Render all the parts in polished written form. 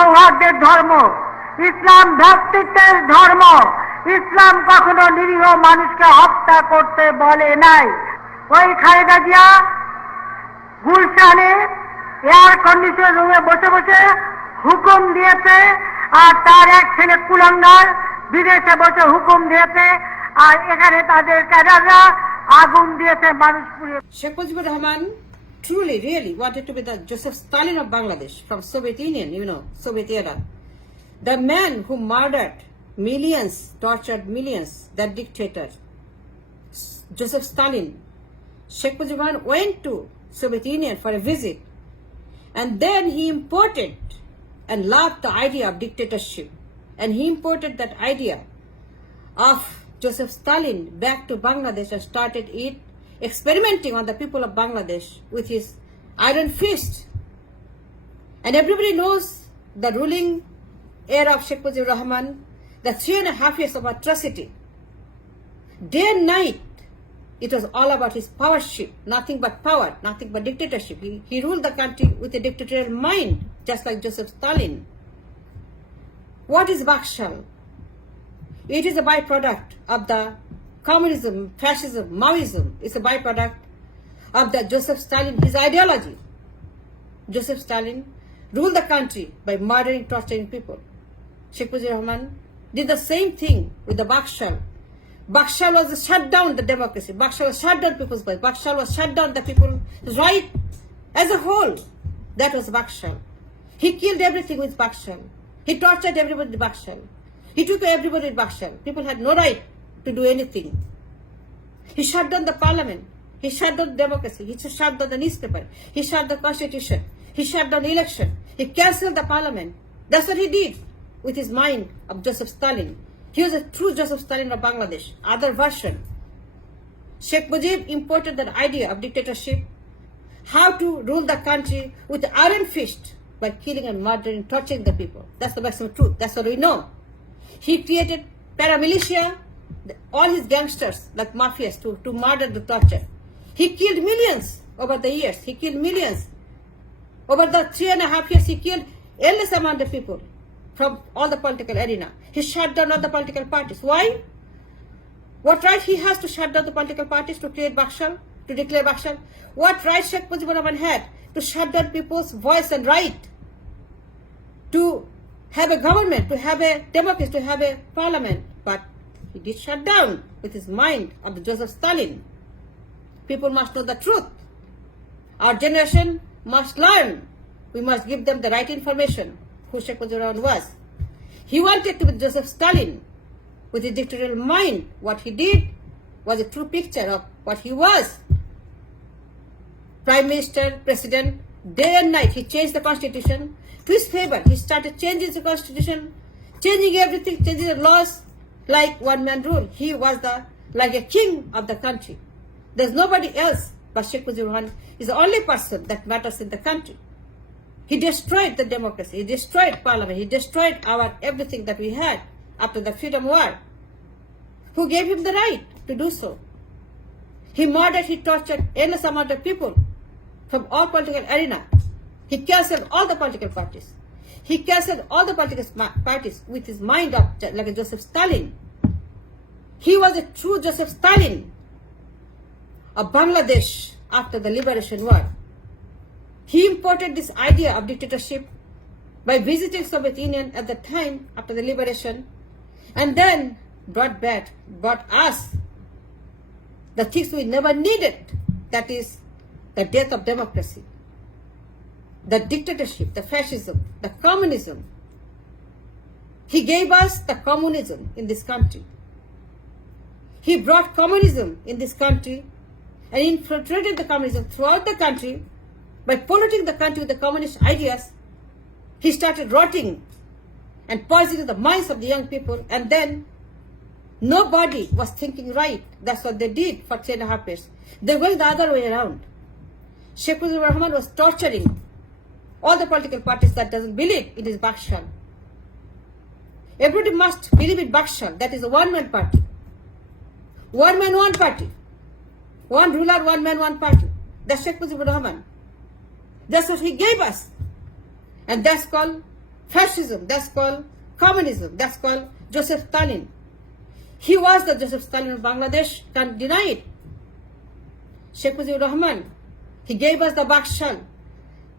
সৌহার্দ্যের ধর্ম, ইসলাম ভ্রাতৃত্বের ধর্ম। ইসলাম কখনো নিরীহ মানুষকে হত্যা করতে বলে নাই। ওই খালেদা জিয়া গুলশানে এয়ার কন্ডিশন রুমে বসে বসে হুকুম দিয়েছে, আর তার এক ছেলে কুলাঙ্গার বিদেশে বসে হুকুম দিয়েছে, আর এখানে তাদের ক্যাডাররা আগুন দিয়েছে মানুষ পুড়িয়ে। Sheikh Mujibur Rahman truly, really wanted to be the Joseph Stalin of Bangladesh from Soviet Union, Soviet era. The man who murdered millions, tortured millions, that dictator, Joseph Stalin. Sheikh Mujibur Rahman went to Soviet Union for a visit, and then he imported and loved the idea of dictatorship, and he imported that idea of Joseph Stalin back to Bangladesh and started it, experimenting on the people of Bangladesh with his iron fist. And everybody knows the ruling era of Sheikh Mujibur Rahman, the 3.5 years of atrocity. Day and night, it was all about his powership, nothing but power, nothing but dictatorship. He ruled the country with a dictatorial mind, just like Joseph Stalin. What is Bakshal? It is a byproduct of the communism, fascism, Maoism. It's a byproduct of the Joseph Stalin, his ideology. Joseph Stalin ruled the country by murdering, torturing people. Sheikh Mujibur Rahman did the same thing with the Bakshal. Bakshal was to shut down the democracy. Bakshal was shut down people's voice. Bakshal was shut down the people's right as a whole. That was Bakshal. He killed everything with Bakshal. He tortured everybody with Bakshal. He took everybody with Bakshal. People had no right to do anything. He shut down the parliament. He shut down democracy. He shut down the newspaper. He shut down the constitution. He shut down the election. He cancelled the parliament. That's what he did with his mind of Joseph Stalin. He was a true Joseph Stalin of Bangladesh, other version. Sheikh Mujib imported that idea of dictatorship, how to rule the country with the iron fist by killing and murdering, torturing the people. That's the maximum truth. That's what we know. He created paramilitia, all his gangsters, like mafias, to murder, the torture. He killed millions over the years. He killed millions. Over the 3.5 years, he killed endless amount of people from all the political arena. He shut down all the political parties. Why? What right he has to shut down the political parties, to create Bakshal, to declare Bakshal? What right Sheikh Mujibur Rahman had to shut down people's voice and right to have a government, to have a democracy, to have a parliament? But he did shut down with his mind of the Joseph Stalin. People must know the truth. Our generation must learn. We must give them the right information, who Sheikh Mujibur Rahman was. He wanted to be Joseph Stalin with his dictatorial mind. What he did was a true picture of what he was. Prime Minister, President, day and night, he changed the constitution to his favor. He started changing the constitution, changing everything, changing the laws like one man rule. He was like a king of the country. There's nobody else but Sheikh Mujibur Rahman is the only person that matters in the country. He destroyed the democracy. He destroyed parliament. He destroyed our everything that we had after the freedom war. Who gave him the right to do so? He murdered, he tortured endless amount of people from all political arena. He cancelled all the political parties. He cancelled all the political parties with his mind of like a Joseph Stalin. He was a true Joseph Stalin of Bangladesh after the liberation war. He imported this idea of dictatorship by visiting Soviet Union at the time after the liberation, and then brought us the things we never needed, that is the death of democracy, the dictatorship, the fascism, the communism. He gave us the communism in this country. He brought communism in this country and infiltrated the communism throughout the country. By polluting the country with the communist ideas, he started rotting and poisoning the minds of the young people, and then nobody was thinking right. That's what they did for 3.5 years. They went the other way around. Sheikh Mujibur Rahman was torturing all the political parties that doesn't believe it is Bakshal. Everybody must believe in Bakshal. That is a one-man party. One man, one party. One ruler, one man, one party. That's Sheikh Mujibur Rahman. That's what he gave us. And that's called fascism, that's called communism, that's called Joseph Stalin. He was the Joseph Stalin of Bangladesh, can't deny it. Sheikh Mujibur Rahman, he gave us the Bakshal.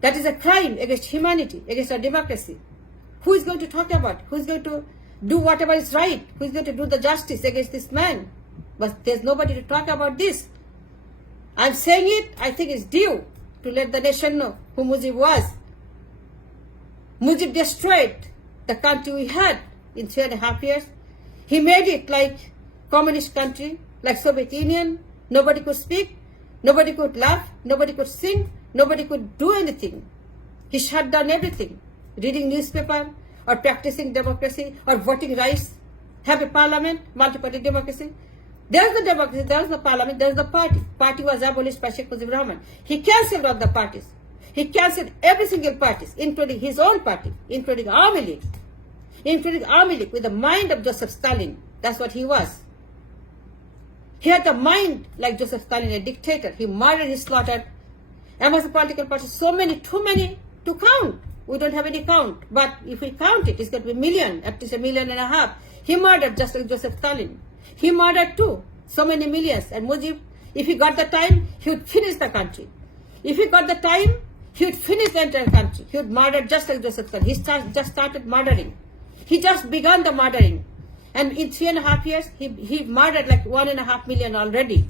That is a crime against humanity, against our democracy. Who is going to talk about? Who is going to do whatever is right? Who is going to do the justice against this man? But there's nobody to talk about this. I'm saying it, I think it's due to let the nation know who Mujib was. Mujib destroyed the country we had in 3.5 years. He made it like communist country, like Soviet Union. Nobody could speak, nobody could laugh, nobody could sing, nobody could do anything. He shut down everything. Reading newspaper, or practicing democracy, or voting rights, have a parliament, multi-party democracy. There's the democracy, there's the parliament, there's the party. Party was abolished by Sheikh Mujibur Rahman. He cancelled all the parties. He cancelled every single party, including his own party, including Army League, with the mind of Joseph Stalin. That's what he was. He had the mind like Joseph Stalin, a dictator. He murdered, he slaughtered. Amongst the political parties, so many, too many to count. We don't have any count. But if we count it, it's going to be a million, at least 1.5 million. He murdered just like Joseph Stalin. He murdered too, so many millions. And Mujib, if he got the time, he would finish the country. If he got the time, he would finish the entire country. He would murder just like Joseph Stalin. He just started murdering. He just began the murdering. And in 3.5 years, he murdered like 1.5 million already.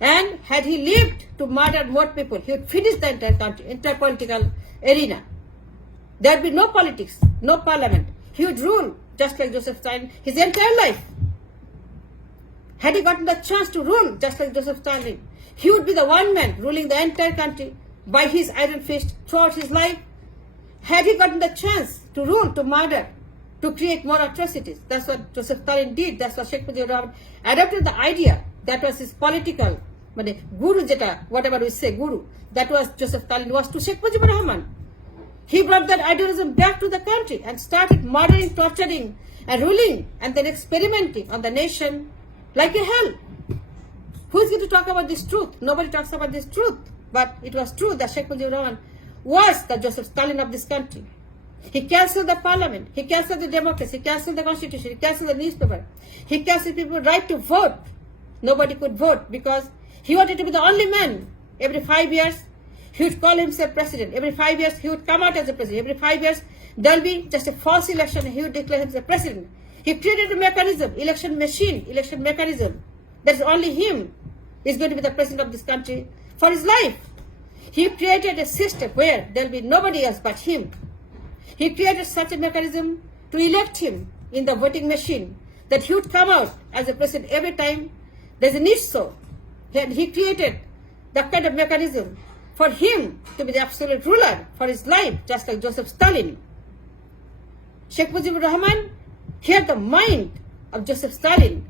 And had he lived to murder more people, he would finish the entire country, entire political arena. There would be no politics, no parliament. He would rule just like Joseph Stalin his entire life. Had he gotten the chance to rule just like Joseph Stalin, he would be the one man ruling the entire country by his iron fist throughout his life. Had he gotten the chance to rule, to murder, to create more atrocities, that's what Joseph Stalin did. That's what Sheikh Mujibur Rahman adopted the idea. That was his political, guru jeta, whatever we say, guru. That was Joseph Stalin was to Sheikh Mujibur Rahman. He brought that idealism back to the country and started murdering, torturing, and ruling, and then experimenting on the nation like a hell. Who is going to talk about this truth? Nobody talks about this truth. But it was true that Sheikh Mujibur Rahman was the Joseph Stalin of this country. He cancelled the parliament. He cancelled the democracy. He cancelled the constitution. He cancelled the newspaper. He cancelled people's right to vote. Nobody could vote because he wanted to be the only man. Every 5 years, he would call himself president. Every 5 years, he would come out as a president. Every 5 years, there will be just a false election and he would declare himself president. He created a mechanism, election machine, election mechanism. That only him is going to be the president of this country for his life. He created a system where there will be nobody else but him. He created such a mechanism to elect him in the voting machine that he would come out as a president every time there's a need so. And he created that kind of mechanism for him to be the absolute ruler for his life, just like Joseph Stalin. Sheikh Mujibur Rahman, he had the mind of Joseph Stalin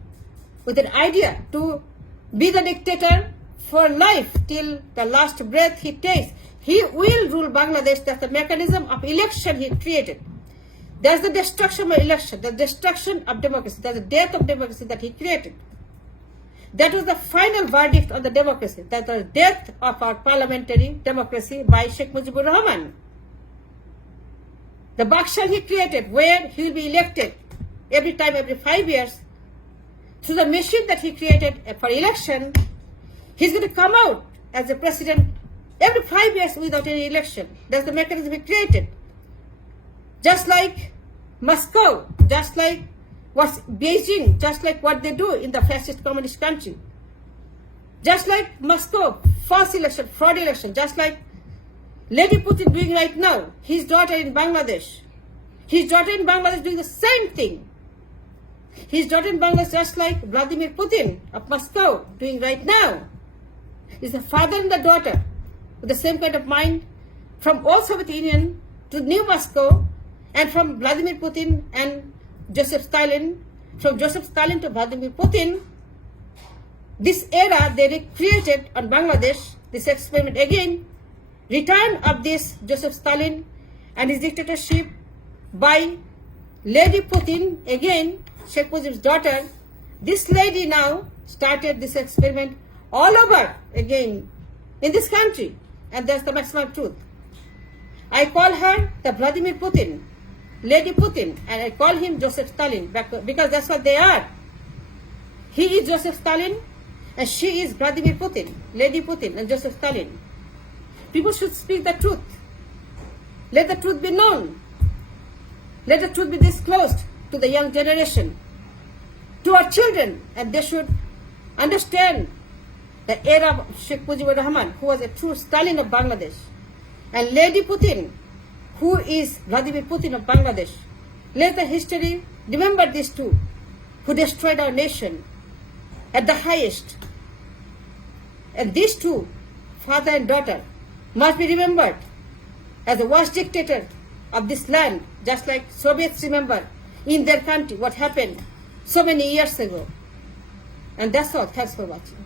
with an idea to be the dictator for life till the last breath he takes. He will rule Bangladesh. That's the mechanism of election he created. There's the destruction of election, the destruction of democracy, there's the death of democracy that he created. That was the final verdict on the democracy. That was the death of our parliamentary democracy by Sheikh Mujibur Rahman. The Bakshal he created, where he will be elected every time, every 5 years, through the machine that he created for election, he's going to come out as a president every 5 years without any election. That's the mechanism he created. Just like Moscow, just like what's Beijing, just like what they do in the fascist communist country. Just like Moscow, false election, fraud election, just like Lady Putin doing right now, his daughter in Bangladesh. His daughter in Bangladesh doing the same thing. His daughter in Bangladesh, just like Vladimir Putin of Moscow doing right now. It's the father and the daughter with the same kind of mind from old Soviet Union to new Moscow, and from Vladimir Putin and Joseph Stalin, from Joseph Stalin to Vladimir Putin. This era they recreated on Bangladesh, this experiment again, return of this Joseph Stalin and his dictatorship by Lady Putin, again, Sheikh Mujib's daughter. This lady now started this experiment all over again in this country, and that's the maximum truth. I call her the Vladimir Putin Lady Putin, and I call him Joseph Stalin because that's what they are. He is Joseph Stalin, and she is Vladimir Putin, Lady Putin and Joseph Stalin. People should speak the truth. Let the truth be known. Let the truth be disclosed to the young generation, to our children, and they should understand the era of Sheikh Mujibur Rahman, who was a true Stalin of Bangladesh, and Lady Putin, who is Vladimir Putin of Bangladesh. Let the history remember these two, who destroyed our nation at the highest. And these two, father and daughter, must be remembered as the worst dictator of this land, just like Soviets remember in their country what happened so many years ago. And that's all. Thanks for watching.